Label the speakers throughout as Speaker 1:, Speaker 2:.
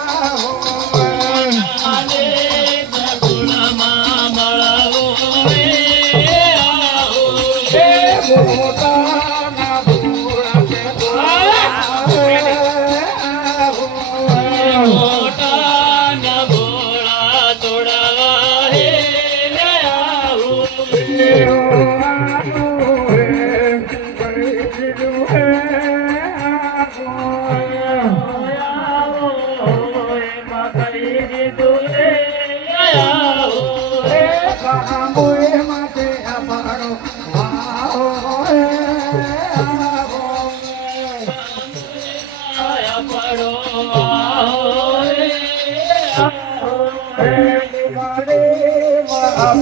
Speaker 1: Oh,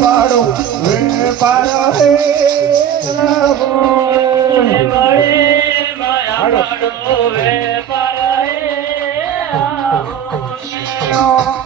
Speaker 1: પાડો હે પાડો હે પ્રભુ
Speaker 2: હે મળે માયા પાડો હે. પાડો હે
Speaker 1: આવો